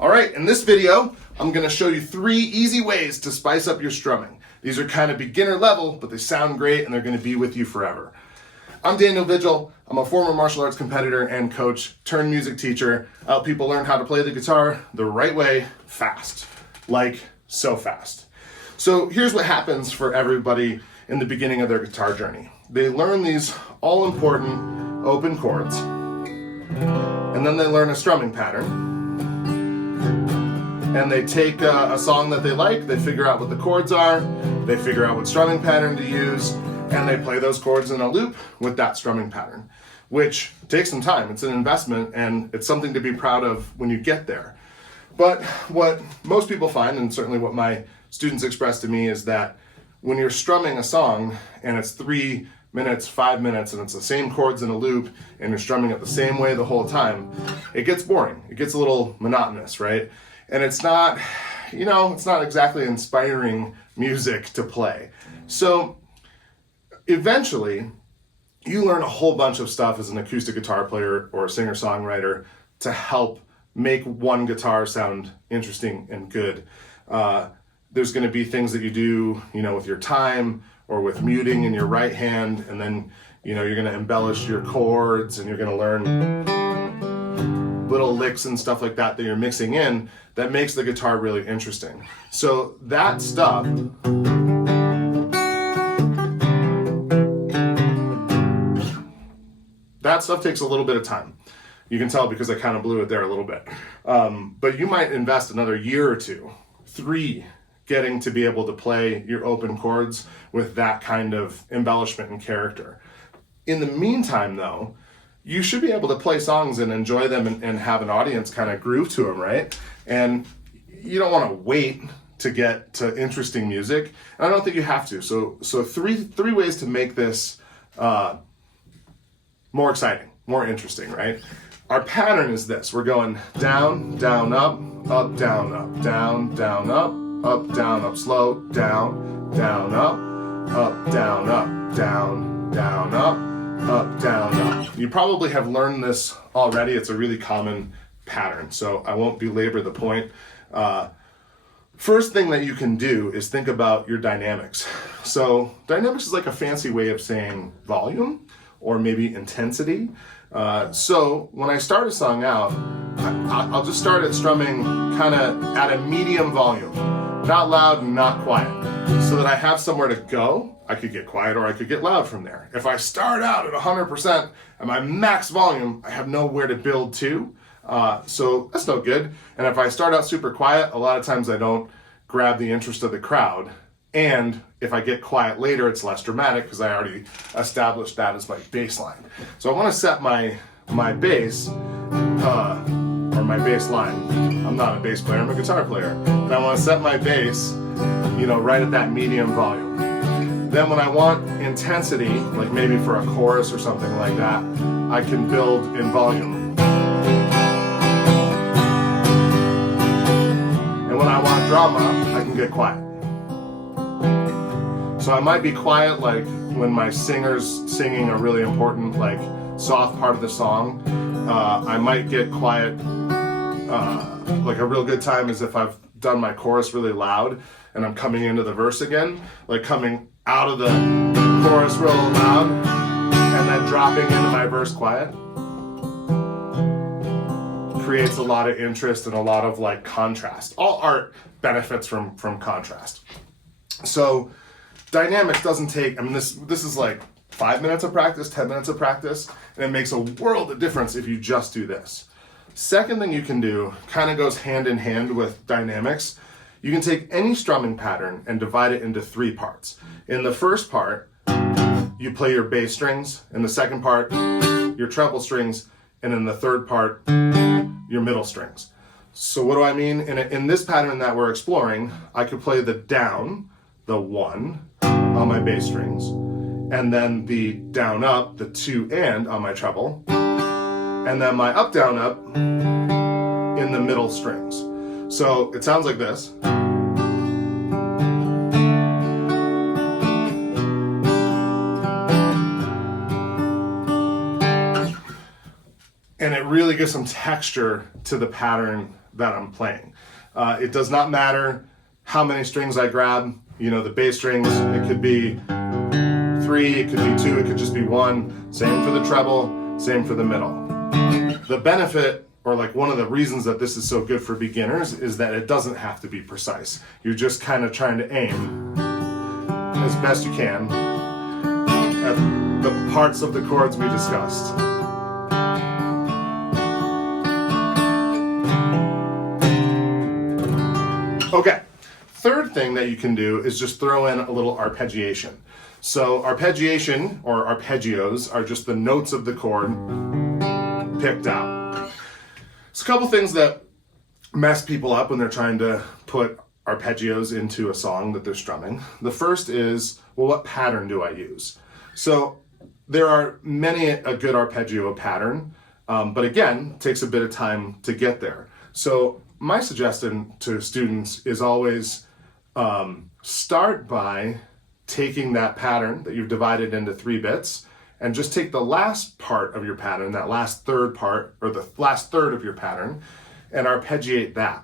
All right, in this video, I'm gonna show you 3 easy ways to spice up your strumming. These are kind of beginner level, but they sound great and they're gonna be with you forever. I'm Daniel Vigil. I'm a former martial arts competitor and coach turned music teacher. I help people learn how to play the guitar the right way, fast. Like, so fast. So here's what happens for everybody in the beginning of their guitar journey. They learn these all-important open chords, and then they learn a strumming pattern. And they take a song that they like, they figure out what the chords are, they figure out what strumming pattern to use, and they play those chords in a loop with that strumming pattern, which takes some time. It's an investment, and it's something to be proud of when you get there. But what most people find, and certainly what my students express to me, is that when you're strumming a song and it's 3 minutes, 5 minutes, and it's the same chords in a loop, and you're strumming it the same way the whole time, it gets boring. It gets a little monotonous, right? And it's not, it's not exactly inspiring music to play. So eventually, you learn a whole bunch of stuff as an acoustic guitar player or a singer-songwriter to help make one guitar sound interesting and good. There's going to be things that you do, with your time or with muting in your right hand, and then, you're going to embellish your chords, and you're going to learn little licks and stuff like that you're mixing in that makes the guitar really interesting. So that stuff takes a little bit of time. You can tell because I kind of blew it there a little bit. But you might invest another year or 2, 3, getting to be able to play your open chords with that kind of embellishment and character. In the meantime, though, you should be able to play songs and enjoy them and have an audience kind of groove to them, right? And you don't want to wait to get to interesting music. And I don't think you have to. So three ways to make this more exciting, more interesting, right? Our pattern is this. We're going down, down, up, down, up, down, down, up, slow, down, up, down, up, down, up. You probably have learned this already. It's a really common pattern, so I won't belabor the point. First thing that you can do is think about your dynamics. So dynamics is like a fancy way of saying volume or maybe intensity. So when I start a song out, I'll just start at strumming kind of at a medium volume, not loud and not quiet, so that I have somewhere to go. I could get quiet or I could get loud from there. If I start out at 100% at my max volume, I have nowhere to build to. So that's no good. And if I start out super quiet, a lot of times I don't grab the interest of the crowd. And if I get quiet later, it's less dramatic because I already established that as my bass line. So I want to set my bass, or my bass line. I'm not a bass player, I'm a guitar player. But I want to set my bass, right at that medium volume. Then when I want intensity, like maybe for a chorus or something like that, I can build in volume. And when I want drama, I can get quiet. So I might be quiet like when my singer's singing a really important, soft part of the song. I might get quiet, like a real good time is if I've done my chorus really loud and I'm coming into the verse again, like coming out of the chorus real loud and then dropping into my verse quiet. Creates a lot of interest and a lot of contrast. All art benefits from contrast. So dynamics doesn't take, this is 5 minutes of practice, 10 minutes of practice, and it makes a world of difference if you just do this. Second thing you can do kind of goes hand in hand with dynamics. You can take any strumming pattern and divide it into 3 parts. In the first part, you play your bass strings. In the second part, your treble strings. And in the third part, your middle strings. So what do I mean? In this pattern that we're exploring, I could play the down, the 1, on my bass strings, and then the down up, the 2 and on my treble, and then my up down up in the middle strings. So it sounds like this. And it really really give some texture to the pattern that I'm playing. It does not matter how many strings I grab. You know, the bass strings, it could be 3, it could be 2, it could just be 1. Same for the treble, same for the middle. The benefit, or like one of the reasons that this is so good for beginners, is that it doesn't have to be precise. You're just kind of trying to aim as best you can at the parts of the chords we discussed. Okay, third thing that you can do is just throw in a little arpeggiation. So arpeggiation, or arpeggios, are just the notes of the chord picked out. It's a couple things that mess people up when they're trying to put arpeggios into a song that they're strumming. The first is, well, what pattern do I use? So there are many a good arpeggio pattern, but again, it takes a bit of time to get there. So my suggestion to students is always start by taking that pattern that you've divided into 3 bits and just take the last part of your pattern, that last third part, or the last third of your pattern, and arpeggiate that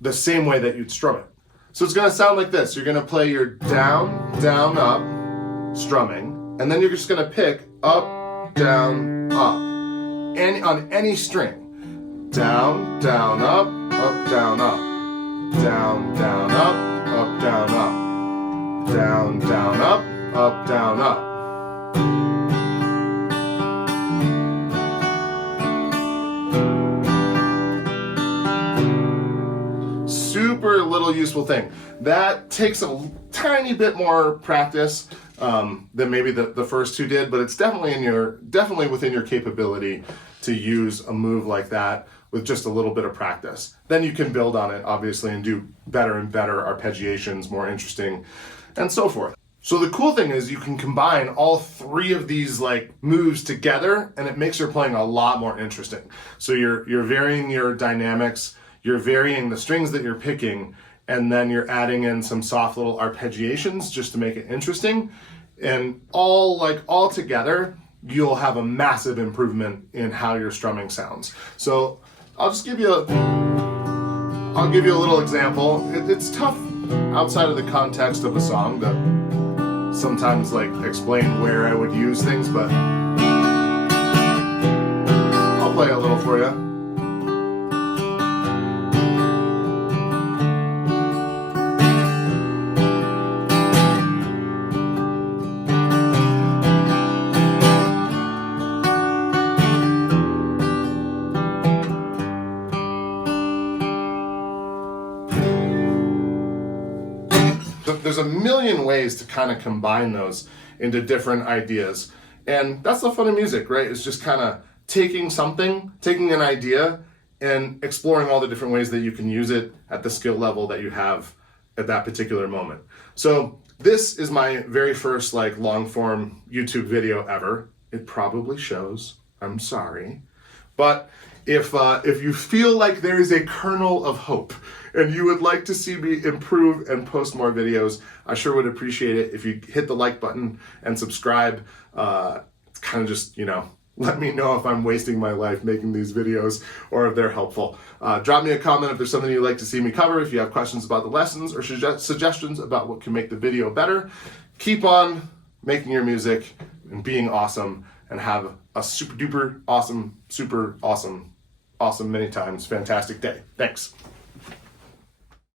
the same way that you'd strum it. So it's gonna sound like this. You're gonna play your down, down, up, strumming, and then you're just gonna pick up, down, up, on any string. Down, down, up, down, up. Down, down, up, down, up. Down, down, up, down, up. Super little useful thing. That takes a tiny bit more practice than maybe the first 2 did, but it's definitely within your capability to use a move like that with just a little bit of practice. Then you can build on it, obviously, and do better and better arpeggiations, more interesting, and so forth. So the cool thing is you can combine all 3 of these like moves together, and it makes your playing a lot more interesting. So you're varying your dynamics, you're varying the strings that you're picking, and then you're adding in some soft little arpeggiations just to make it interesting. And all together, you'll have a massive improvement in how your strumming sounds. So I'll give you a little example. It's tough outside of the context of a song to sometimes like explain where I would use things, but I'll play a little for you. There's a million ways to kind of combine those into different ideas. And that's the fun of music, right? It's just kind of taking an idea and exploring all the different ways that you can use it at the skill level that you have at that particular moment. So this is my very first like long form YouTube video ever. It probably shows, I'm sorry. But if you feel like there is a kernel of hope and you would like to see me improve and post more videos, I sure would appreciate it if you hit the like button and subscribe. It's kind of just, let me know if I'm wasting my life making these videos or if they're helpful. Drop me a comment if there's something you'd like to see me cover, if you have questions about the lessons or suggestions about what can make the video better. Keep on making your music and being awesome, and have a super duper awesome, super awesome many times fantastic day. Thanks.